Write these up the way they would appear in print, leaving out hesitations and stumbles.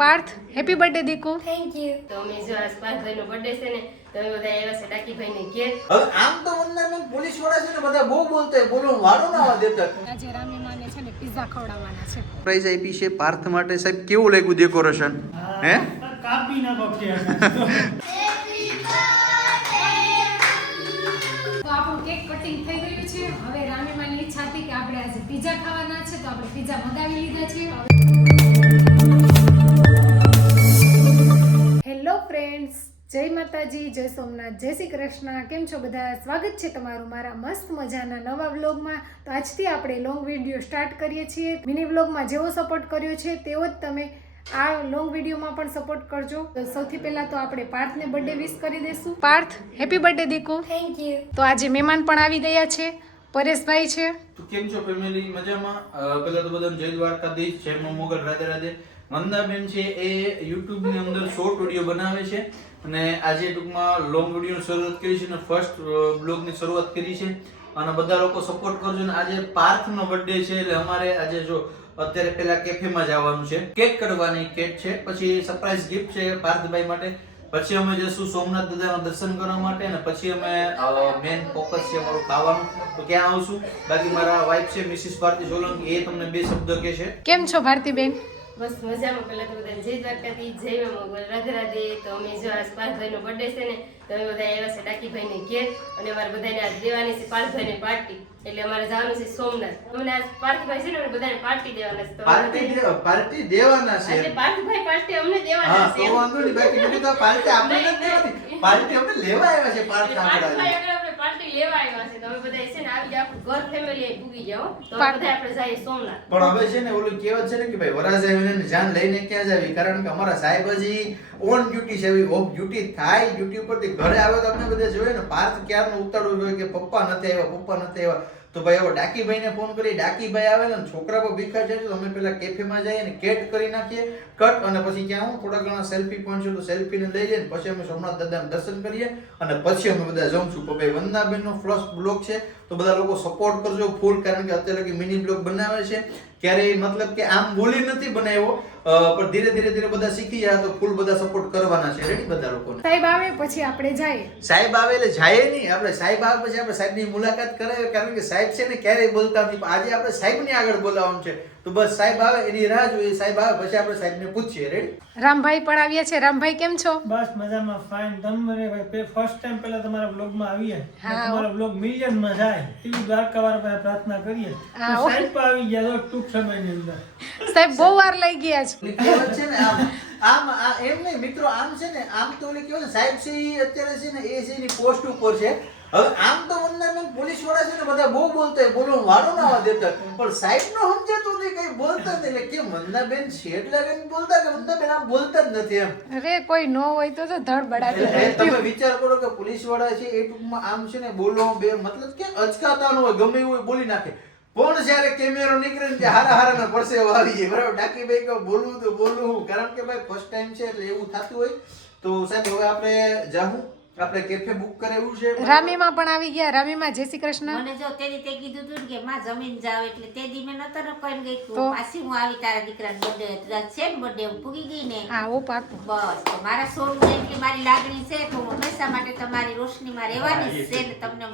Parth happy birthday Diku. Thank you. તો અમે જો આજ પાર્થભાઈનો બર્થડે છે ને તો અમે બધા આવ્યા છે ડાકીભાઈને ઘેર. હવે આમ તો વંદનાબેન પોલીસ વાળા છે ને બધા બહુ બોલતા હોય, બોલવાનું વારો ના આવવા દેતા. આજે રામીમાને છે ને પિઝા ખવડાવવાના છે. સરપ્રાઈઝ આપી છે પાર્થ માટે. સાહેબ કેવું લાગ્યું ડેકોરેશન? હે કાપી નાખો કે તો આપણું કેક કટિંગ થઈ ગયું છે. હવે રામીમાની ઈચ્છા હતી કે આપણે આજે પિઝા ખાવાના છે તો આપણે પિઝા મંગાવી લીધા છે. હેલો ફ્રેન્ડ્સ, જય માતાજી, જય સોમનાથ, જય શ્રી કૃષ્ણ. કેમ છો બધા? સ્વાગત છે તમારું મારા મસ્ત મજાના નવા વ્લોગમાં. તો આજથી આપણે લોંગ વિડીયો સ્ટાર્ટ કરીએ છીએ. મિની વ્લોગમાં જેવો સપોર્ટ કર્યો છે તેવો જ તમે આ લોંગ વિડીયોમાં પણ સપોર્ટ કરજો. તો સૌથી પહેલા તો આપણે પાર્થને બર્થડે વિશ કરી દઈશું. Parth happy birthday Diku. Thank you. તો આજે મહેમાન પણ આવી ગયા છે. પરેશભાઈ છે. તો કેમ છો ફેમિલી? મજામાં? પહેલા તો બધાને જય દ્વારકાધીશ, જય મા મોગલ, રાધે રાધે. વંદાબેન છે એ યુટ્યુબ ની અંદર શોર્ટ વિડીયો બનાવે છે અને આજે ટૂંકમાં લોંગ વિડીયોની શરૂઆત કરી છે અને ફર્સ્ટ બ્લોગની શરૂઆત કરી છે અને બધા લોકો સપોર્ટ કરજો. અને આજે પાર્થનો બર્થડે છે એટલે અમારે આજે જો અત્યારે પેલા કેફેમાં જવાનું છે, કેક કટવાની કેક છે, પછી સરપ્રાઈઝ ગિફ્ટ છે પાર્થભાઈ માટે, પછી અમે જઈશું સોમનાથ દાદાના દર્શન કરવા માટે અને પછી અમે મેન ફોકસ છે અમારું ખાવાનું. તો ક્યાં આવશું? બાકી મારા વાઇફ છે મિસિસ ભારતી સોલંકી, એ તમને બે શબ્દ કહેશે. કેમ છો ભારતીબેન? બસ મજામાં. પહેલા તો બધા જય દ્વારકાધીશ, જય મા મોગલ, રાધે રાધે. તો અમે જો આજ પાર્થભાઈનો બર્થડે છે ને તો અમે બધા આવ્યા છે ડાકીભાઈને ઘેર અને અમારે બધાને આજ દેવાની છે પાર્થભાઈને પાર્ટી. એટલે અમારે જવાનું છે સોમનાથ. અમને આજ પાર્થભાઈ છે ને અમને બધાને પાર્ટી દેવાના છે. તો પાર્ટી દેવાના છે એટલે પાર્થભાઈ પાર્ટી અમને હા, દેવાના તો છે. વાંધો નહીં. બાકી બીજું તો પાર્ટી આપણે નથી દેવાની, પાર્ટી અમે લેવા આવ્યા છે પાર્થ એટલે પાર્થભાઈ આંકડા. આગળ આપણે પાર્ટી લેવા આવ્યા છે. તો અમે બધા છે ને આવી આખું ઘર ફેમિલી અહીં પૂગી જાઓ. તો બધા આપણે જઈએ સોમનાથ. પણ હવે છે ને ઓલું કહેવત છે ને કે ભાઈ વરાજા આવીને જાન લઈને ક્યાં જાવી, કારણ કે અમારા સાહેબ હજી ઓન ડ્યુટી છે, ઓફ ડ્યુટી થાય, ડ્યુટી ઉપરથી ઘરે આવે તો અમને બધા જોઈએ ને પાર્થ ક્યારનો ઉતાળો જોઈએ કે પપ્પા નથી આવ્યા. તો ભાઈ હવે ડાકીભાઈને ફોન કરી, ડાકીભાઈ આવે ને છોકરા પર ભીખા જાય તો અમે પેલા કેફેમાં જઈએ ને કેટ કરી નાખીએ કટ, અને પછી ક્યાં હું થોડા ઘણા સેલ્ફી પોઈન્ટ છે તો સેલ્ફીને લઈ જઈએ ને પછી અમે સોમનાથ દાદાના દર્શન કરીએ અને પછી અમે બધા જમશું. તો ભાઈ વંદનાબેનનો ફર્સ્ટ બ્લોગ છે તો બધા લોકો સપોર્ટ કરજો ફૂલ, કારણ કે અત્યારે મિની બ્લોગ બનાવે છે. ક્યારેય મતલબ કે આમ બોલી નથી બનાવ્યો, પણ ધીરે ધીરે બધા શીખી જાય તો ફૂલ બધા સપોર્ટ કરવાના છે. રેડી બધા લોકોને? સાહેબ આવે પછી આપણે જઈએ. સાહેબ આવે એટલે જાય નહીં, આપણે સાહેબ આવે પછી આપણે સાહેબની મુલાકાત કરાવીએ, કારણ કે સાહેબ છે ને ક્યારેય બોલતા નથી, પણ આજે આપણે સાહેબની આગળ બોલાવવાનું છે. તો બસ સાહેબ આવે એની રાહ જોઈએ, સાહેબ આવે પછી આપણે સાહેબને પૂછીએ. રેડી? રામભાઈ પણ આવ્યા છે. રામભાઈ કેમ છો? બસ મજામાં, ફાઇન. તમને ફર્સ્ટ ટાઈમ પહેલા તમારા બ્લોગમાં આવીએ, હા. તમારો બ્લોગ મિલિયનમાં જાય એવી દ્વારકાવાળા પાસે પ્રાર્થના કરીએ. હા, તો સાહેબ પણ આવી ગયા તો ટૂંક સમયની અંદર. સાહેબ બહુ વાર લઈ ગયા છે. ઓલી કહેવત છે ને આમ એમ નહીં મિત્રો, આમ છે ને આમ તો ઓલી કહેવાય ને સાહેબ છે ઈ અત્યારે છે ને એ છે એની પોસ્ટ ઉપર છે. હવે આમ તો વંદનાબેન પોલીસ વાળા છે ને બધા બહુ બોલતા હોય, બોલવાનું વારો ના આવવા દેતા, પણ સાહેબ નો સમજાતું નહીં, કઈ બોલતા જ નહીં. એટલે કેમ વંદનાબેન છે એટલે કેમ બોલતા કે વંદનાબેન આમ બોલતા જ નથી એમ. અરે કોઈ નો હોય તો ધડ બડાવી એટલે તમે વિચાર કરો કે પોલીસ વાળા છે એ ટૂંકમાં આમ છે ને બોલવામાં બે મતલબ કે અચકાતા ન હોય, ગમે એવું હોય બોલી નાખે. પણ જ્યારે કેમેરો નીકળે ને હારા પરસેવો આવી જાય, બરાબર? ડાકીભાઈ કહો બોલવું તો બોલવું, કારણ કે ભાઈ ફર્સ્ટ ટાઈમ છે એટલે એવું થતું હોય. તો સાહેબ હવે આપણે જાહું, આપણે કેફે બુક કરાવ્યું છે. રામીમાં પણ આવી ગયા. રામીમાં જય શ્રી કૃષ્ણ. મને જો તેદી તે કીધું તું ને કે માં જમીન જાવ એટલે તેદી મેં નતો ને કઈ ગઈ તો? પાછી હું આવી તારા દીકરાનો બર્થડે છે ને બર્થડે હું પૂગી ગઈ ને હા ઓ પાકું. બસ તો મારા સોનું જેટલી મારી લાગણી છે તો હું હંમેશા માટે તમારી રોશનીમાં રહેવાની જ છે ને તમને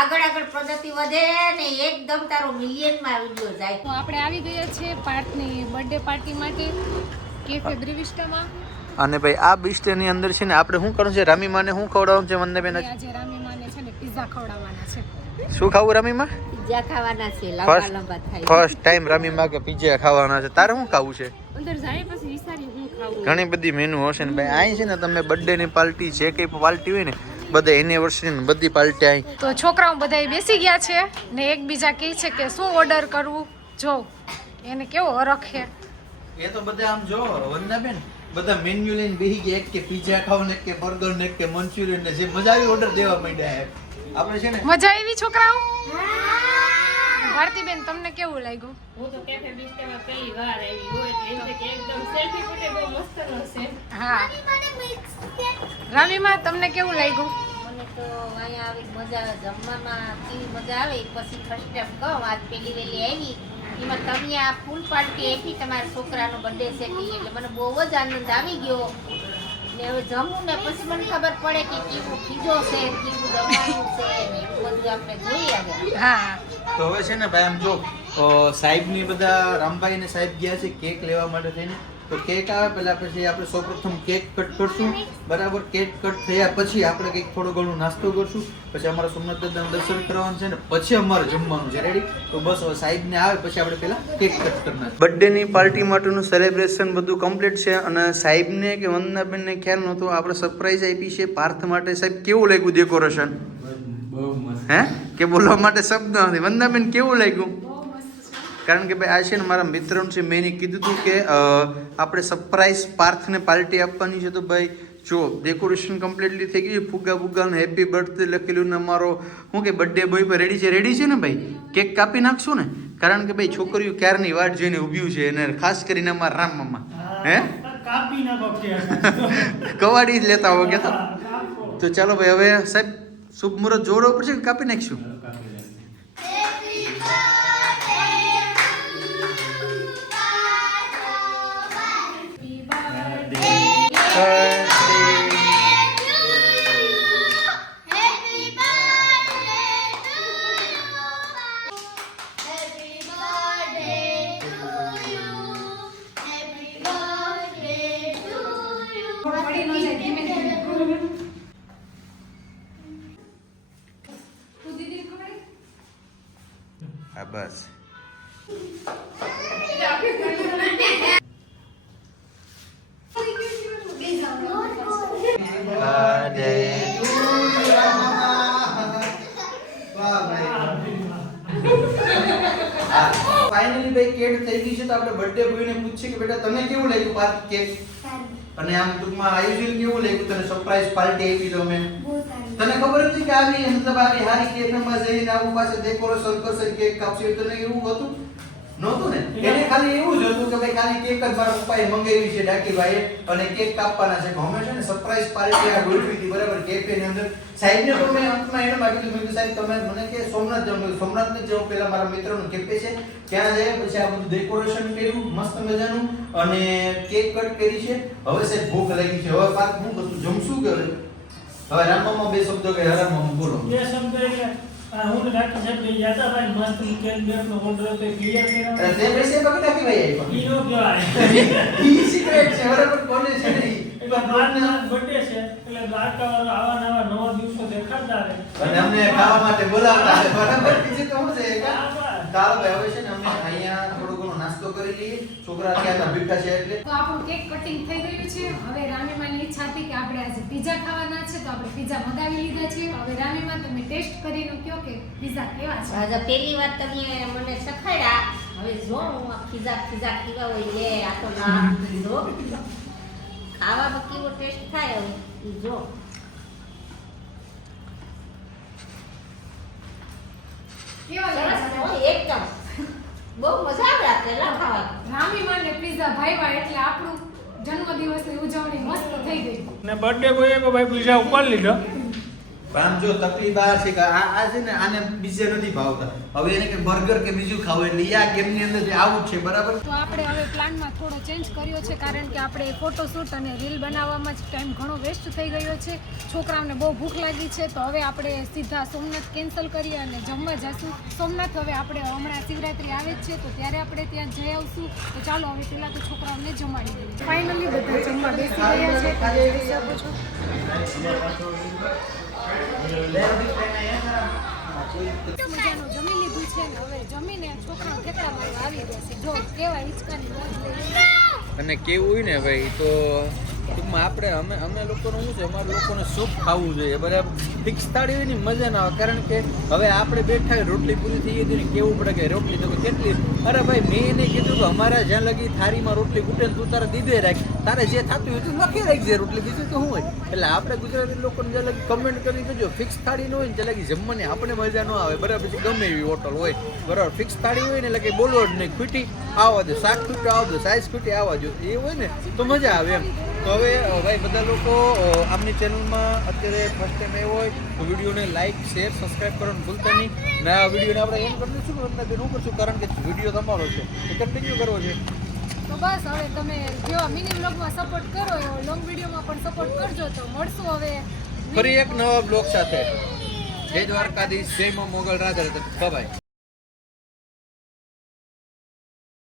આગળ પ્રગતિ વધે ને એકદમ તારો મિલિયનમાં વિડીયો જાય. તો આપણે આવી ગયા છે પાર્થની બર્થડે પાર્ટી માટે કેફે બ્રિવિસ્ટામાં. અને ભાઈ આ બિસ્ટેની અંદર છે ને આપણે શું કરવું છે? રામીમાને શું ખવડાવવાનું છે વંદનાબેન? આજે રામીમાને છે ને પિઝા ખવડાવવાના છે. શું ખાવું રામીમા? પિઝા ખાવાના છે, લાંબા થાય. ફર્સ્ટ ટાઈમ રામીમા કે પિઝા ખાવાના છે. તારે શું ખાવું છે? અંદર જાય પછી વિચારી હું ખાવું. ઘણી બધી મેનુ હશે ને ભાઈ. અહીં છે ને તમે બર્થડે ની પાર્ટી જે કઈ પાર્ટી હોય ને બધા એનિવર્સરી ને બધી પાર્ટી અહીં. તો છોકરાઓ બધા બેસી ગયા છે ને એકબીજા કહે છે કે શું ઓર્ડર કરવું. જો એને કેવો હરખ છે. એ તો બધા આમ જો વંદનાબેન બધા મેન્યુ લઈને બેસી ગયા, એક કે પિઝા ખાવ ને એક કે બર્ગર ને એક કે મંચુરિયન ને જે મજા આવી ઓર્ડર દેવા માંડ્યા. આપણે છે ને મજા આવી છોકરાઓ? ભારતીબેન તમને કેવું લાગ્યું? હું તો કેફે બિસ્ટામાં પહેલી વાર આવી હોય એટલે એમ છે કે એકદમ સેલ્ફી ફોટો બહુ મસ્તનો છે. હા. રામીમાં તમને કેવું લાગ્યું? મને તો અહીંયા આવી મજા આવે, જમવામાં કેવી મજા આવે. પછી ફર્સ્ટ ટાઈમ કહું આજ પેલી વેલી આવી એમાં તમે આ ફૂલ પાર્ટી આપી તમારા છોકરાનો બર્થડે છે એટલે મને બહુ જ આનંદ આવી ગયો ને હવે જમું ને પછી મને ખબર પડે કે કેવું ખીજો છે કેવું જમવાનું છે ને એવું બધું આપણે જોઈ આવ્યા. હા તો હવે છે ને ભાઈ આમ જો સાહેબની બધા રામભાઈ ને સાહેબ ગયા છે કેક લેવા માટે થઈને. તો કેક આવે પહેલા પછી આપણે સૌપ્રથમ કેક કટ કરશું. બરાબર, કેક કટ થયા પછી આપણે કંઈક થોડો ઘણો નાસ્તો કરશું. પછી અમારા સોમનાથ દાદાનું દર્શન કરવાનું છે ને પછી અમારે જમવાનું છે. રેડી? તો બસ હવે સાહેબ ને આવે પછી આપણે પેલા કેક કટ કરના. બર્થડે ની પાર્ટી માટેનું સેલિબ્રેશન બધું કમ્પ્લીટ છે અને સાહેબ ને કે વંદનાબેન ને ખ્યાલ નહોતો આપણે સરપ્રાઈઝ આપી છે પાર્થ માટે. સાહેબ કેવું લાગ્યું ડેકોરેશન? બહુ મસ્ત. હે કે બોલવા માટે શબ્દ નથી. વંદનાબેન કેવું લાગ્યું? કારણ કે ભાઈ આ છે ને મારા મિત્રનું છે, મેં એને કીધું હતું કે આપણે સરપ્રાઈઝ પાર્થને પાર્ટી આપવાની છે. તો ભાઈ જો ડેકોરેશન કમ્પ્લીટલી થઈ ગયું. ફુગ્ગા ફુગ્ગા ને હેપી બર્થડે લખેલું ને અમારો શું કે બર્થડે બોય પર રેડી છે. રેડી છે ને ભાઈ? કેક કાપી નાખશું ને? કારણ કે ભાઈ છોકરીઓ ક્યારની વાટ જોઈને ઊભી છે અને ખાસ કરીને અમારા રામ મામા હે કાપી નાખો કે કવાડી જ લેતા હો કે તો ચાલો ભાઈ હવે સાહેબ શુભ મુહૂર્ત જોડો પડશે કે કાપી નાખશું? પડી ન જાય ધીમે ધીમે. તું દીદી ખબર? હા બસ. ફાઇનલી ભાઈ કેક થઈ ગઈ છે તો આપણે બર્થડે બોયને પૂછીએ કે બેટા તને કેવું લાગ્યું પાર્ટી કેક? અને આમ ટૂંકમાં આયોજન કેવું લાગ્યું તને? સરપ્રાઈઝ પાર્ટી આપી તો મેં. તને ખબર હતી કે આવી મતલબ આવી હારી કેક માં જઈને આવું પાસે ડેકોરેશન કરશે કેક કાપશે? તને એવું હતું? નહોતું ને? એને ખાલી એવું જ હતું કે ભાઈ ખાલી કેક જ મારા પપ્પાએ મંગાવી છે ડાકીભાઈએ અને કેક કાપવાના છે. હંમેશા ને સરપ્રાઈઝ પાર્ટી આ ગોઠવી હતી બરાબર કેફેની અંદર. સાહેબને તો મેં અંતમાં એને માગ્યું હતું, મેં કીધું સાહેબ તમે મને કે સોમનાથ જવું. સોમનાથને જવું પહેલા મારા મિત્રનું કેફે છે ત્યાં જઈએ પછી આ બધું ડેકોરેશન કર્યું મસ્ત મજાનું અને કેક કટ કરી છે. હવે સાહેબ ભૂખ લાગી છે. હવે પાક હું બધું જમશું કે હવે રામમાં બે શબ્દો કે હરામમાં બોલો. બે શબ્દ એટલે હું ડાક્ટર સાહેબ યાદા ભાઈ મસ્ત કેક બેકનો ઓર્ડર હતો ક્લિયર કર્યો. અરે તે પૈસે કभी નાખી ભાઈ ઈ નો કહેવાય. ઈ સિક્રેટ છે બરાબર કોને છે નહીં. એટલે દ્વારકા બર્થડે છે એટલે દ્વારકા વાળો આવા નવા નવા દિવસો દેખાડતા રહે અને અમને ખાવા માટે બોલાવતા રહે બરાબર. બીજું તો શું છે કા ચાલો ભાઈ હવે છે ને અમે અહીંયા થોડો ઘણો નાસ્તો કરી લઈએ. છોકરા ત્યાં બેઠા છે એટલે તો આપણું કેક કટિંગ થઈ ગયું છે. હવે રામીમાની ઈચ્છા હતી કે આપણે આજે પિઝા ખાવાના છે તો આપણે પિઝા મંગાવી લીધા છે. હવે રામીમા તમે ટેસ્ટ કરીને કહો કે પિઝા કેવા છે. આજે પહેલી વાર તમે મને શખાડ્યા. હવે જો હું આ ખીજા ખીવા હોય લે આ તો ના જો ખાવામાં કેવો ટેસ્ટ થાય હવે ઈ જો. કેવા સરસ લાગે? હોય એકદમ બહુ મજા આવે આ પેલા ખાવાની. રામીમાને પિઝા ભાવ્યા એટલે આપણું જન્મદિવસની ઉજવણી મસ્ત થઈ ગઈ. ને બર્થડે બોય કો ભાઈ પૈસા ઉપર લીધો. પણ આમ જો તકલીફ આ છે કે આ છે ને આને બીજે નથી ભાવતા. હવે એને કે બર્ગર કે બીજું ખાવું એટલે ઈ આ ગેમની અંદર આવું જ છે બરાબર. તો આપણે હવે પ્લાનમાં થોડો ચેન્જ કર્યો છે કારણ કે આપણે ફોટોશૂટ અને રીલ બનાવવામાં જ ટાઈમ ઘણો વેસ્ટ થઈ ગયો છે. છોકરાઓને બહુ ભૂખ લાગી છે તો હવે આપણે સીધા સોમનાથ કેન્સલ કરીએ અને જમવા જઈશું. સોમનાથ હવે આપણે હમણાં શિવરાત્રી આવે જ છે તો ત્યારે આપણે ત્યાં જઈ આવશું. તો ચાલો હવે પહેલાં તો છોકરાઓને જમાડી દઈએ. ફાઇનલી બધા જમવા બેસી ગયા છે. તમે જોઈ શકો છો. મજાનું જમી લીધું છે ને હવે જમીને છોકરાઓ ઠેકડા મારવા આવી ગયા છે. જો કેવા હિંચકાની મોજ લઈ. અને કેવું હોય ને ભાઈ તો ટૂંકમાં આપણે અમે લોકોનું શું છે અમારા લોકોને સુખ ખાવું જોઈએ બરાબર. ફિક્સ થાળી હોય ને મજા ના આવે કારણ કે હવે આપણે બેઠા હોય રોટલી પૂરી થઈ ગઈ ને કેવું પડે કે રોટલી તો કેટલી. અરે ભાઈ મેં એને કીધું કે અમારા જ્યાં લગી થાળીમાં રોટલી ખૂટે ને તું તારે દીધે રાખ તારે જે થતું હોય તું નક્કી રાખજે રોટલી બીજું તો શું હોય. એટલે આપણે ગુજરાતી લોકોને જ્યાં લગી કમેન્ટ કરી દેજો ફિક્સ થાળી ન હોય ને ત્યાં લગી જમવાની આપણે મજા ન આવે બરાબર. પછી ગમે એવી હોટલ હોય બરાબર ફિક્સ થાળી હોય ને એટલે કે બોલવો જ નહીં ખૂટી આવવા દો શાક ખૂટી આવવા દો સાઈઝ ખૂટી આવવા દો એ હોય ને તો મજા આવે એમ. તો હવે ભાઈ બધા લોકો આમની ચેનલમાં અત્યારે ફર્સ્ટ ટાઈમ આવ્યો હોય તો વિડીયોને લાઈક શેર સબસ્ક્રાઇબ કરવાનું ભૂલતા નહીં. ને આ વિડીયોને આપણે એમ કરી દઈશું ને બેન હું કરશું કારણ કે વિડીયો તમારો છે એ કન્ટિન્યુ કરવો છે. તો બસ હવે તમે જેવા મિની વ્લોગમાં સપોર્ટ કરો એવો લોંગ વિડીયોમાં પણ સપોર્ટ કરજો. તો મળશું હવે ફરી એક નવા બ્લોગ સાથે. જય દ્વારકાધીશ, જય મા મોગલ રાધે. બાય.